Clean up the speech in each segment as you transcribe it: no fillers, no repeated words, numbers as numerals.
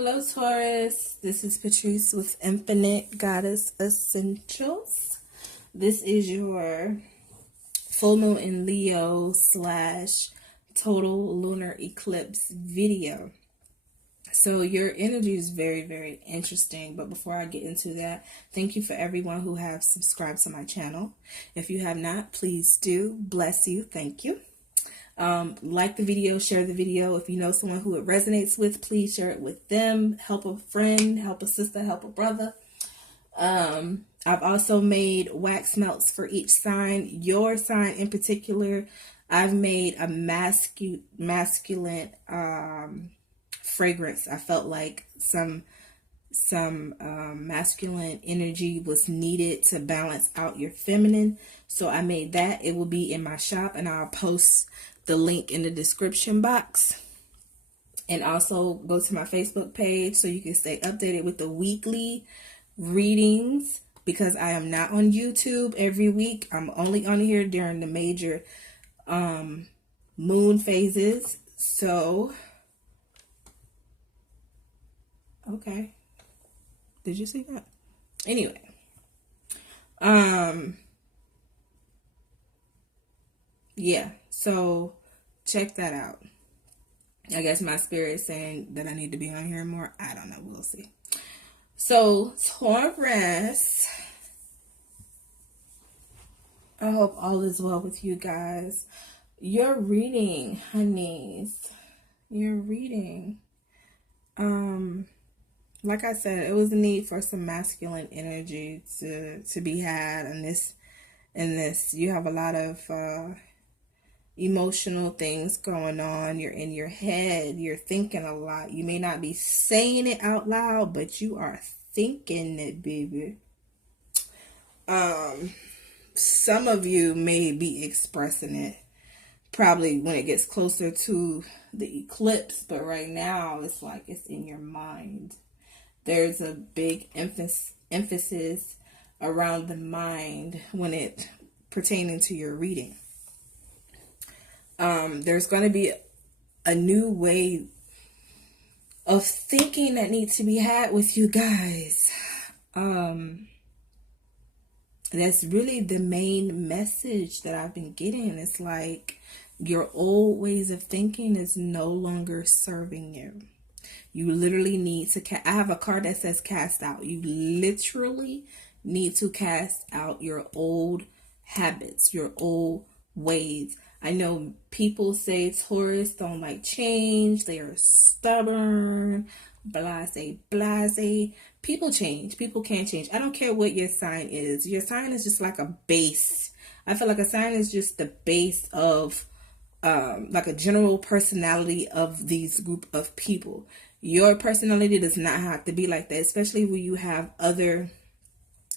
Hello, Taurus. This is Patrice with Infinite Goddess Essentials. This is your full moon in Leo / total lunar eclipse video. So your energy is very, very interesting. But before I get into that, thank you for everyone who have subscribed to my channel. If you have not, please do. Bless you. Thank you. Like the video, share the video. If you know someone who it resonates with, please share it with them. Help a friend, help a sister, help a brother. I've also made wax melts for each sign. Your sign in particular, I've made a masculine fragrance. I felt like some masculine energy was needed to balance out your feminine. So I made that. It will be in my shop, and I'll post the link in the description box. And also go to my Facebook page so you can stay updated with the weekly readings, because I am not on YouTube every week. I'm only on here during the major moon phases. So, okay. Did you see that? Anyway. Yeah, so check that out. I guess my spirit is saying that I need to be on here more. I don't know. We'll see. So, Taurus, I hope all is well with you guys. Your reading, honeys. Your reading. Like I said, it was a need for some masculine energy to be had in this. You have a lot of emotional things going on. You're in your head. You're thinking a lot. You may not be saying it out loud, but you are thinking it, baby. Some of you may be expressing it probably when it gets closer to the eclipse, but right now it's like it's in your mind. There's a big emphasis around the mind when it pertaining to your reading. There's going to be a new way of thinking that needs to be had with you guys. That's really the main message that I've been getting. It's like your old ways of thinking is no longer serving you. You literally need to I have a card that says cast out. You literally need to cast out your old habits, your old ways. I know people say Taurus don't like change. They are stubborn, blase. People change. People can change. I don't care what your sign is. Your sign is just like a base. I feel like a sign is just the base of like a general personality of these group of people. Your personality does not have to be like that, especially when you have other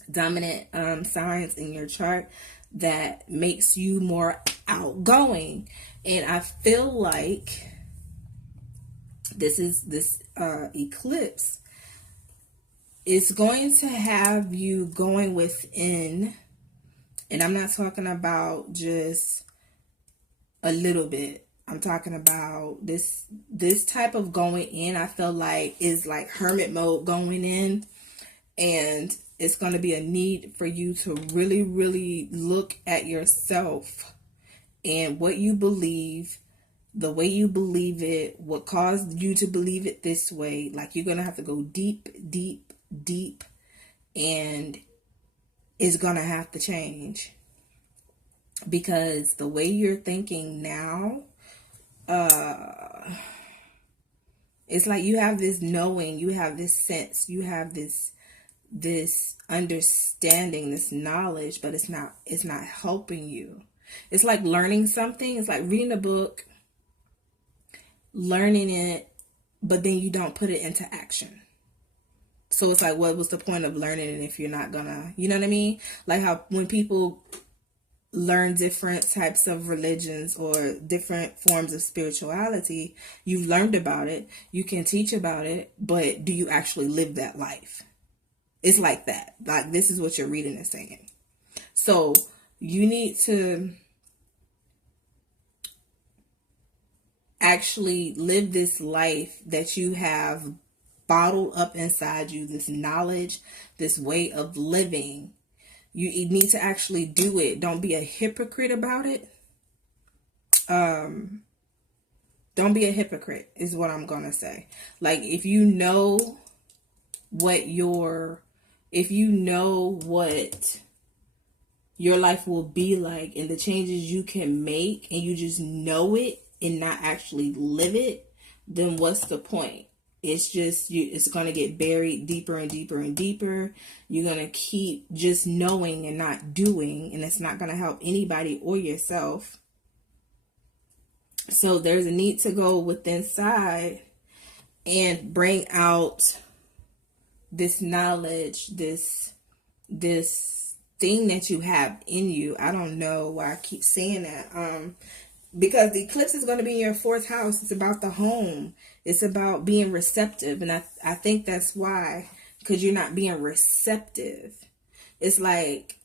dominant signs in your chart that makes you more outgoing. And I feel like this eclipse is going to have you going within, and I'm not talking about just a little bit. I'm talking about this type of going in. I feel like is like hermit mode going in, and it's going to be a need for you to really, really look at yourself and what you believe, the way you believe it, what caused you to believe it this way. Like, you're going to have to go deep, deep, deep, and it's going to have to change, because the way you're thinking now, it's like you have this knowing, you have this sense, you have this understanding, this knowledge, but it's not helping you. It's like learning something. It's like reading a book, learning it, but then you don't put it into action. So it's like, what was the point of learning it if you're not gonna, you know what I mean? Like how when people learn different types of religions or different forms of spirituality, you've learned about it, you can teach about it, but do you actually live that life? It's like that. Like, this is what your reading is saying. So you need to actually live this life that you have bottled up inside you, this knowledge, this way of living. You need to actually do it. Don't be a hypocrite about it. Don't be a hypocrite is what I'm going to say. Like, if you know what your life will be like and the changes you can make, and you just know it and not actually live it, then what's the point? It's just it's going to get buried deeper and deeper and deeper. You're going to keep just knowing and not doing, and it's not going to help anybody or yourself. So there's a need to go within inside and bring out this knowledge, this thing that you have in you. I don't know why I keep saying that. Because the eclipse is going to be in your 4th house. It's about the home. It's about being receptive. And I think that's why, because you're not being receptive. It's like,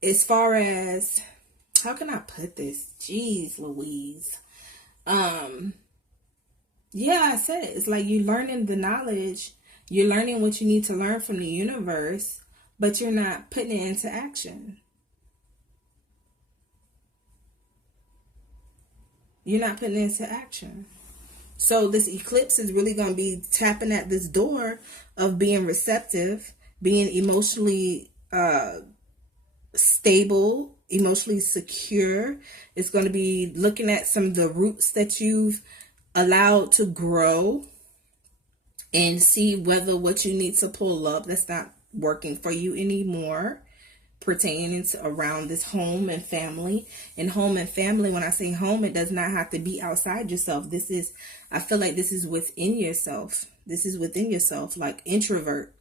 as far as, how can I put this? Jeez Louise. Yeah, I said it. It's like you're learning the knowledge. You're learning what you need to learn from the universe, but you're not putting it into action. You're not putting it into action. So this eclipse is really going to be tapping at this door of being receptive, being emotionally stable, emotionally secure. It's going to be looking at some of the roots that you've allowed to grow and see whether what you need to pull up that's not working for you anymore, pertaining to around this home and family. And home and family, when I say home, it does not have to be outside yourself. I feel like this is within yourself. This is within yourself, like an introvert.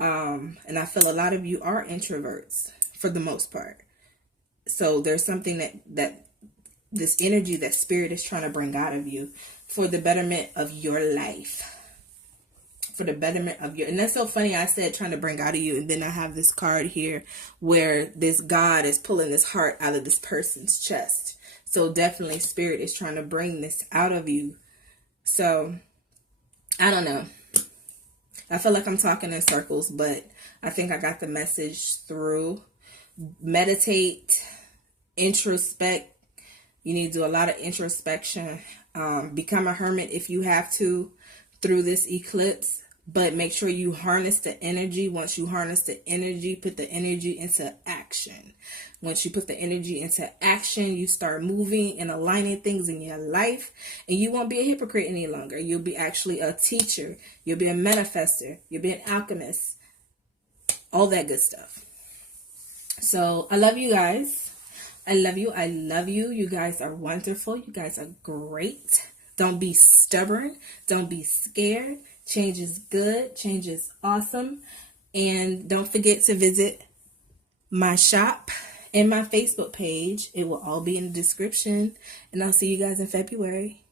And I feel a lot of you are introverts for the most part. So there's something that this energy that spirit is trying to bring out of you for the betterment of your life. For the betterment of and that's so funny. I said trying to bring out of you, and then I have this card here where this God is pulling this heart out of this person's chest. So definitely spirit is trying to bring this out of you. So I don't know. I feel like I'm talking in circles, but I think I got the message through. Meditate, introspect. You need to do a lot of introspection. Become a hermit if you have to through this eclipse. But make sure you harness the energy. Once you harness the energy, put the energy into action. Once you put the energy into action, you start moving and aligning things in your life. And you won't be a hypocrite any longer. You'll be actually a teacher. You'll be a manifester. You'll be an alchemist. All that good stuff. So I love you guys. I love you. I love you. You guys are wonderful. You guys are great. Don't be stubborn. Don't be scared. Change is good. Change is awesome. And don't forget to visit my shop and my Facebook page. It will all be in the description. And I'll see you guys in February.